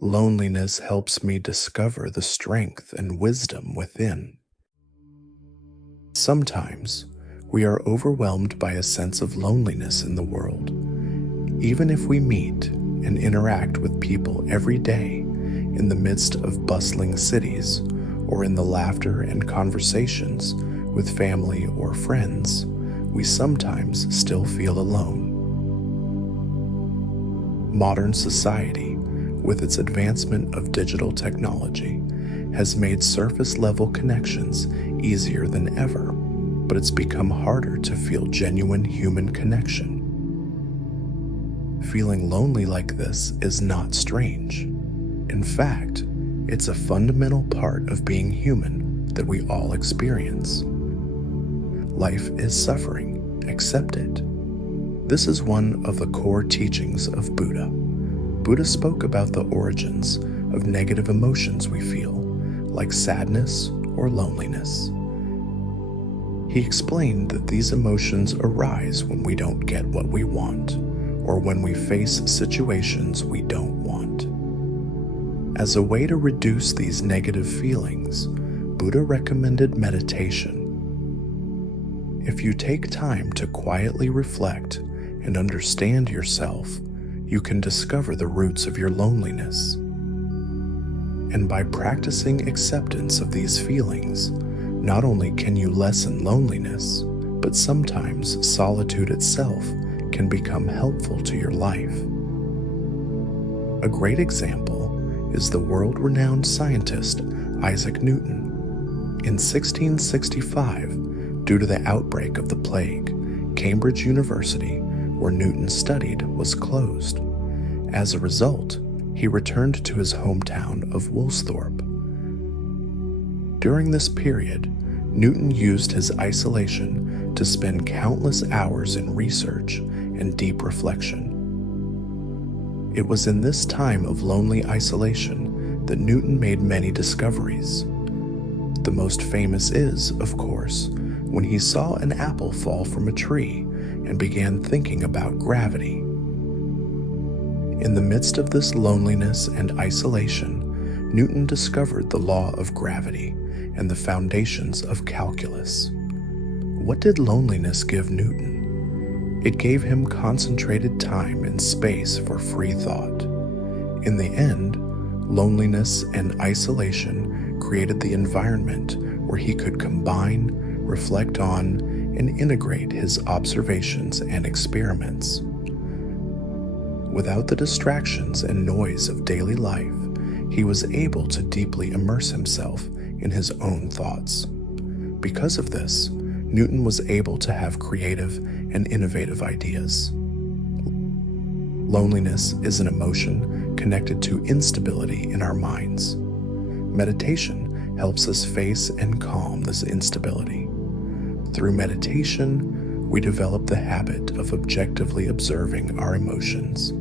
Loneliness helps me discover the strength and wisdom within. Sometimes, we are overwhelmed by a sense of loneliness in the world. Even if we meet and interact with people every day in the midst of bustling cities or in the laughter and conversations with family or friends, we sometimes still feel alone. Modern society, with its advancement of digital technology, has made surface-level connections easier than ever, but it's become harder to feel genuine human connection. Feeling lonely like this is not strange. In fact, it's a fundamental part of being human that we all experience. Life is suffering. Accept it. This is one of the core teachings of Buddha. Buddha spoke about the origins of negative emotions we feel, like sadness or loneliness. He explained that these emotions arise when we don't get what we want, or when we face situations we don't want. As a way to reduce these negative feelings, Buddha recommended meditation. If you take time to quietly reflect and understand yourself, you can discover the roots of your loneliness. And by practicing acceptance of these feelings, not only can you lessen loneliness, but sometimes solitude itself can become helpful to your life. A great example is the world-renowned scientist Isaac Newton. In 1665, due to the outbreak of the plague, Cambridge University, where Newton studied, was closed. As a result, he returned to his hometown of Woolsthorpe. During this period, Newton used his isolation to spend countless hours in research and deep reflection. It was in this time of lonely isolation that Newton made many discoveries. The most famous is, of course, when he saw an apple fall from a tree and began thinking about gravity. In the midst of this loneliness and isolation, Newton discovered the law of gravity and the foundations of calculus. What did loneliness give Newton? It gave him concentrated time and space for free thought. In the end, loneliness and isolation created the environment where he could combine, reflect on, and integrate his observations and experiments. Without the distractions and noise of daily life, he was able to deeply immerse himself in his own thoughts. Because of this, Newton was able to have creative and innovative ideas. Loneliness is an emotion connected to instability in our minds. Meditation helps us face and calm this instability. Through meditation, we develop the habit of objectively observing our emotions.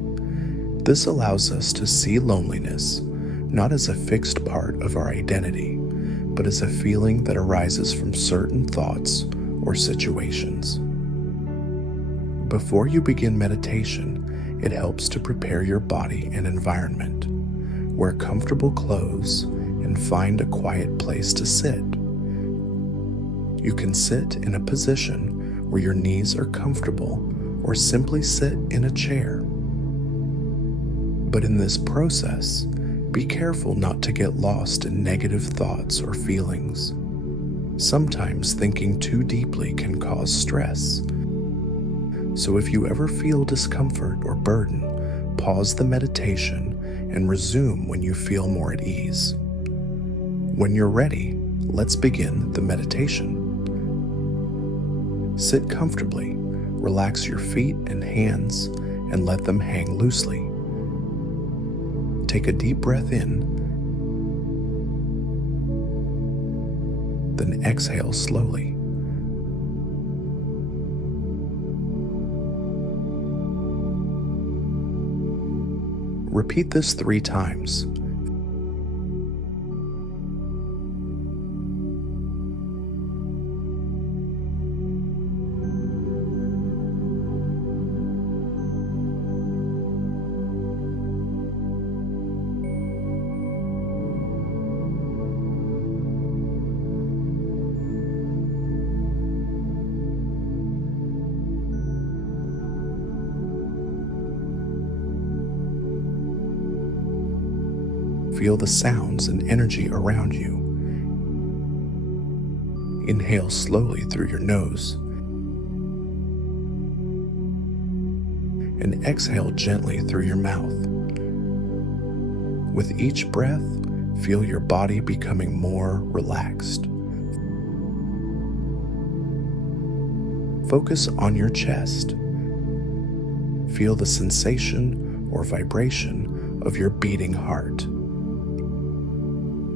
This allows us to see loneliness not as a fixed part of our identity, but as a feeling that arises from certain thoughts or situations. Before you begin meditation, it helps to prepare your body and environment. Wear comfortable clothes and find a quiet place to sit. You can sit in a position where your knees are comfortable or simply sit in a chair. But in this process, be careful not to get lost in negative thoughts or feelings. Sometimes thinking too deeply can cause stress. So if you ever feel discomfort or burden, pause the meditation and resume when you feel more at ease. When you're ready, let's begin the meditation. Sit comfortably, relax your feet and hands, and let them hang loosely. Take a deep breath in, then exhale slowly. Repeat this 3 times. Feel the sounds and energy around you. Inhale slowly through your nose and exhale gently through your mouth. With each breath, feel your body becoming more relaxed. Focus on your chest. Feel the sensation or vibration of your beating heart.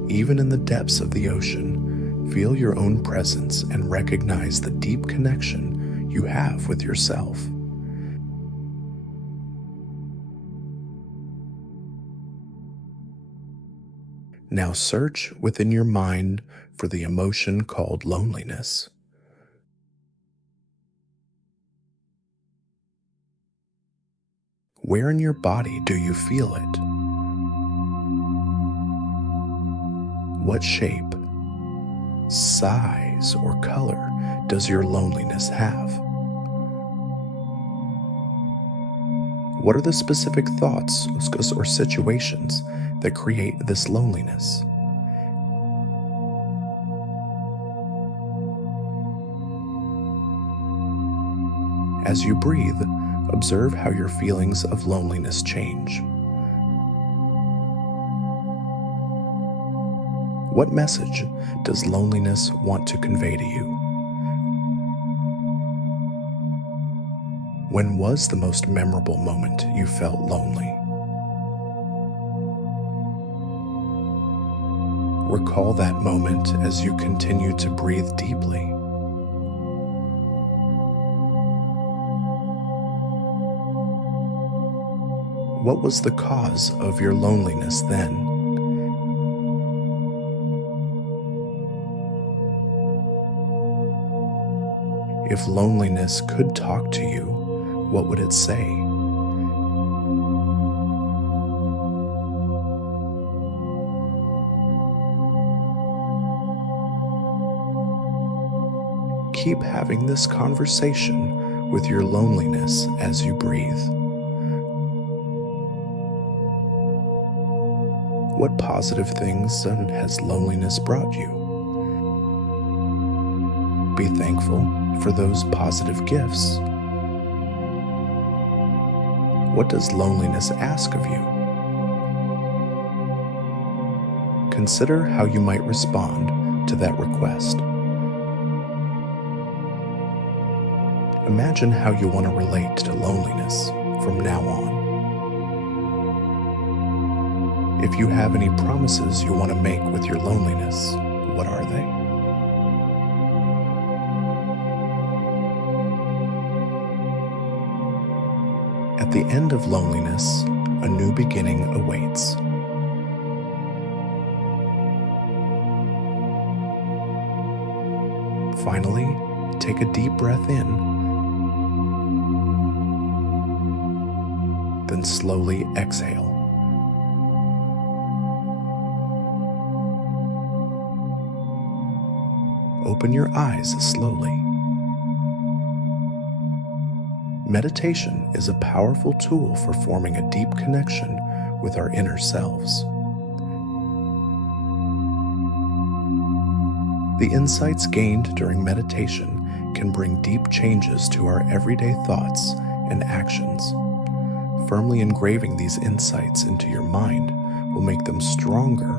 Even in the depths of the ocean, feel your own presence and recognize the deep connection you have with yourself. Now search within your mind for the emotion called loneliness. Where in your body do you feel it? What shape, size, or color does your loneliness have? What are the specific thoughts or situations that create this loneliness? As you breathe, observe how your feelings of loneliness change. What message does loneliness want to convey to you? When was the most memorable moment you felt lonely? Recall that moment as you continue to breathe deeply. What was the cause of your loneliness then? If loneliness could talk to you, what would it say? Keep having this conversation with your loneliness as you breathe. What positive things has loneliness brought you? Be thankful for those positive gifts. What does loneliness ask of you? Consider how you might respond to that request. Imagine how you want to relate to loneliness from now on. If you have any promises you want to make with your loneliness, what are they? At the end of loneliness, a new beginning awaits. Finally, take a deep breath in, then slowly exhale. Open your eyes slowly. Meditation is a powerful tool for forming a deep connection with our inner selves. The insights gained during meditation can bring deep changes to our everyday thoughts and actions. Firmly engraving these insights into your mind will make them stronger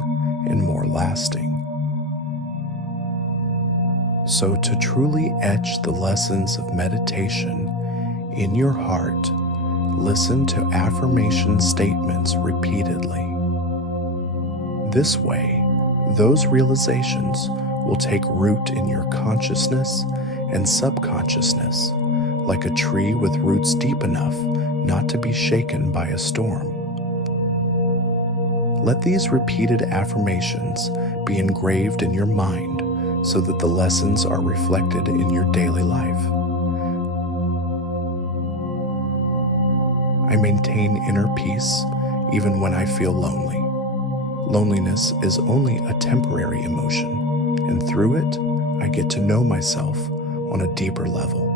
and more lasting. So, to truly etch the lessons of meditation in your heart, listen to affirmation statements repeatedly. This way, those realizations will take root in your consciousness and subconsciousness, like a tree with roots deep enough not to be shaken by a storm. Let these repeated affirmations be engraved in your mind so that the lessons are reflected in your daily life. I maintain inner peace even when I feel lonely. Loneliness is only a temporary emotion, and through it, I get to know myself on a deeper level.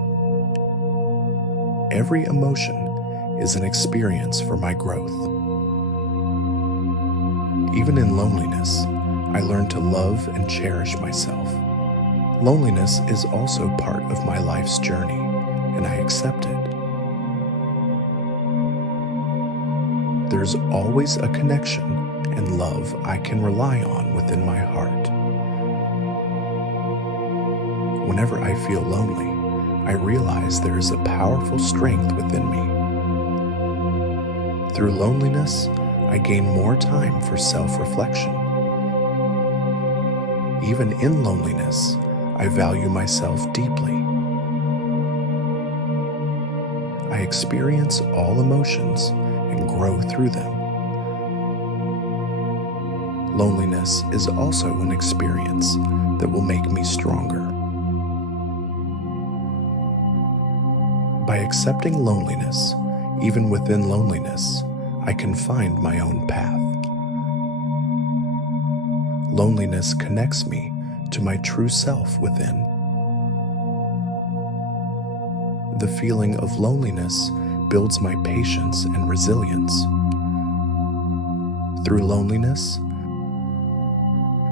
Every emotion is an experience for my growth. Even in loneliness, I learn to love and cherish myself. Loneliness is also part of my life's journey, and I accept it. There's always a connection and love I can rely on within my heart. Whenever I feel lonely, I realize there is a powerful strength within me. Through loneliness, I gain more time for self-reflection. Even in loneliness, I value myself deeply. I experience all emotions and grow through them. Loneliness is also an experience that will make me stronger. By accepting loneliness, even within loneliness, I can find my own path. Loneliness connects me to my true self within. The feeling of loneliness builds my patience and resilience. Through loneliness,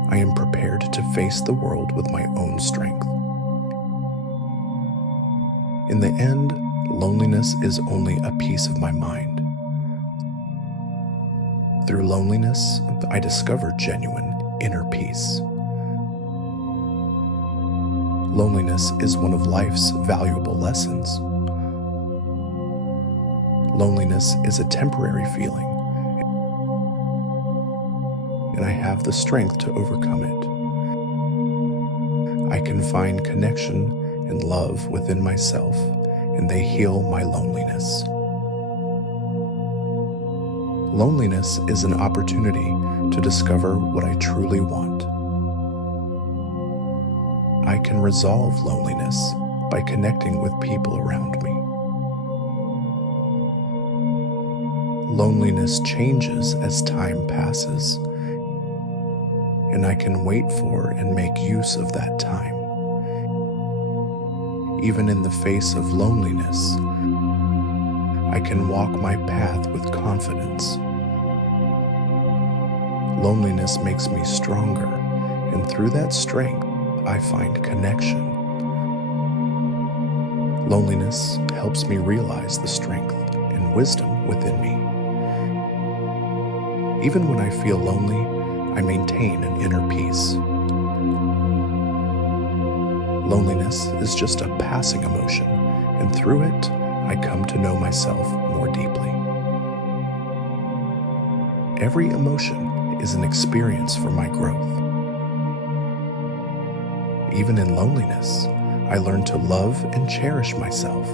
I am prepared to face the world with my own strength. In the end, loneliness is only a piece of my mind. Through loneliness, I discover genuine inner peace. Loneliness is one of life's valuable lessons. Loneliness is a temporary feeling, and I have the strength to overcome it. I can find connection and love within myself, and they heal my loneliness. Loneliness is an opportunity to discover what I truly want. I can resolve loneliness by connecting with people around me. Loneliness changes as time passes, and I can wait for and make use of that time. Even in the face of loneliness, I can walk my path with confidence. Loneliness makes me stronger, and through that strength, I find connection. Loneliness helps me realize the strength and wisdom within me. Even when I feel lonely, I maintain an inner peace. Loneliness is just a passing emotion, and through it, I come to know myself more deeply. Every emotion is an experience for my growth. Even in loneliness, I learn to love and cherish myself.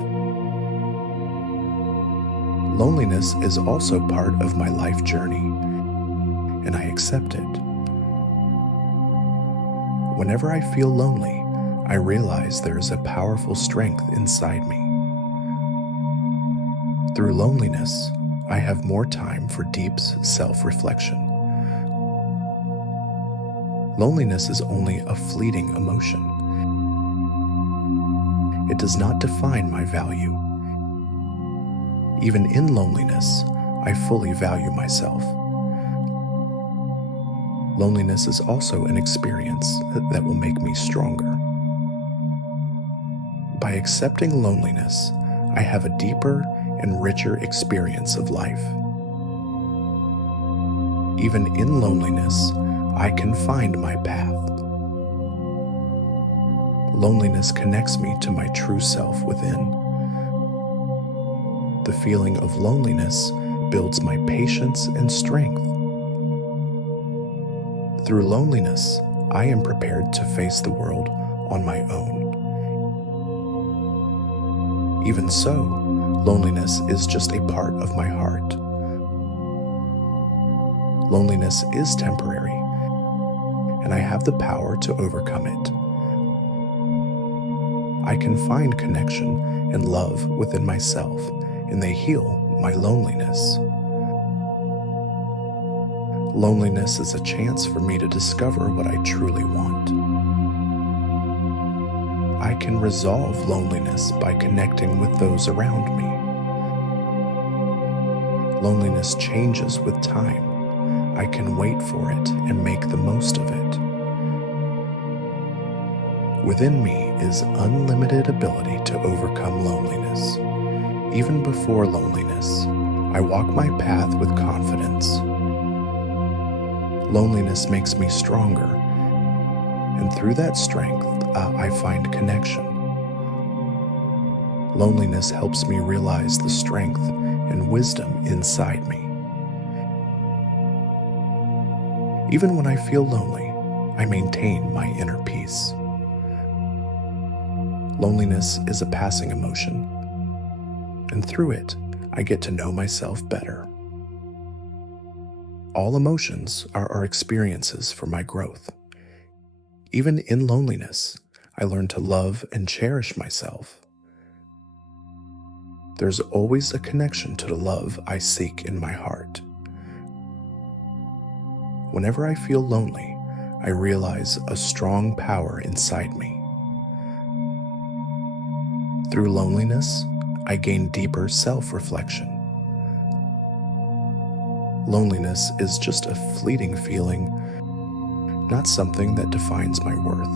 Loneliness is also part of my life journey, and I accept it. Whenever I feel lonely, I realize there is a powerful strength inside me. Through loneliness, I have more time for deep self-reflection. Loneliness is only a fleeting emotion. It does not define my value. Even in loneliness, I fully value myself. Loneliness is also an experience that will make me stronger. By accepting loneliness, I have a deeper and richer experience of life. Even in loneliness, I can find my path. Loneliness connects me to my true self within. The feeling of loneliness builds my patience and strength. Through loneliness, I am prepared to face the world on my own. Even so, loneliness is just a part of my heart. Loneliness is temporary, and I have the power to overcome it. I can find connection and love within myself, and they heal my loneliness. Loneliness is a chance for me to discover what I truly want. I can resolve loneliness by connecting with those around me. Loneliness changes with time. I can wait for it and make the most of it. Within me is unlimited ability to overcome loneliness. Even before loneliness, I walk my path with confidence. Loneliness makes me stronger, and through that strength, I find connection. Loneliness helps me realize the strength and wisdom inside me. Even when I feel lonely, I maintain my inner peace. Loneliness is a passing emotion, and through it, I get to know myself better. All emotions are our experiences for my growth. Even in loneliness, I learn to love and cherish myself. There's always a connection to the love I seek in my heart. Whenever I feel lonely, I realize a strong power inside me. Through loneliness, I gain deeper self-reflection. Loneliness is just a fleeting feeling, not something that defines my worth.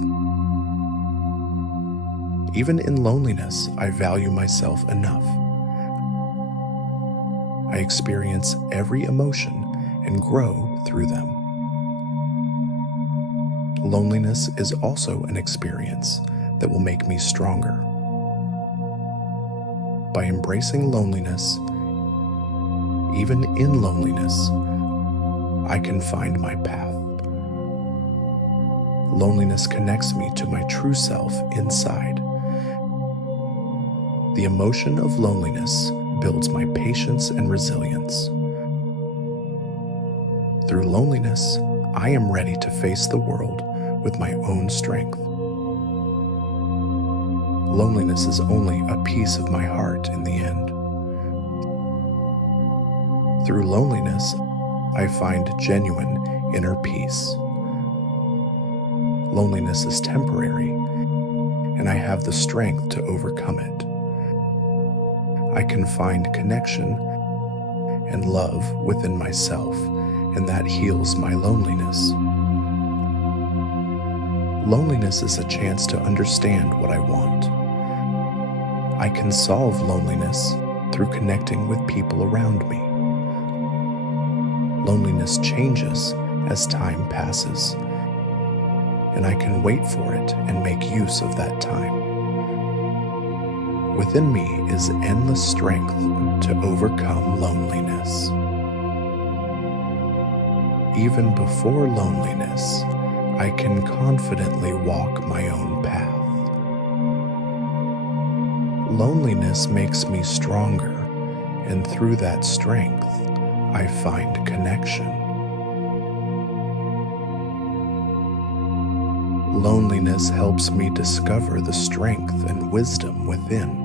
Even in loneliness, I value myself enough. I experience every emotion and grow through them. Loneliness is also an experience that will make me stronger. By embracing loneliness, even in loneliness, I can find my path. Loneliness connects me to my true self inside. The emotion of loneliness builds my patience and resilience. Through loneliness, I am ready to face the world with my own strength. Loneliness is only a piece of my heart in the end. Through loneliness, I find genuine inner peace. Loneliness is temporary, and I have the strength to overcome it. I can find connection and love within myself, and that heals my loneliness. Loneliness is a chance to understand what I want. I can solve loneliness through connecting with people around me. Loneliness changes as time passes, and I can wait for it and make use of that time. Within me is endless strength to overcome loneliness. Even before loneliness, I can confidently walk my own path. Loneliness makes me stronger, and through that strength, I find connection. Loneliness helps me discover the strength and wisdom within.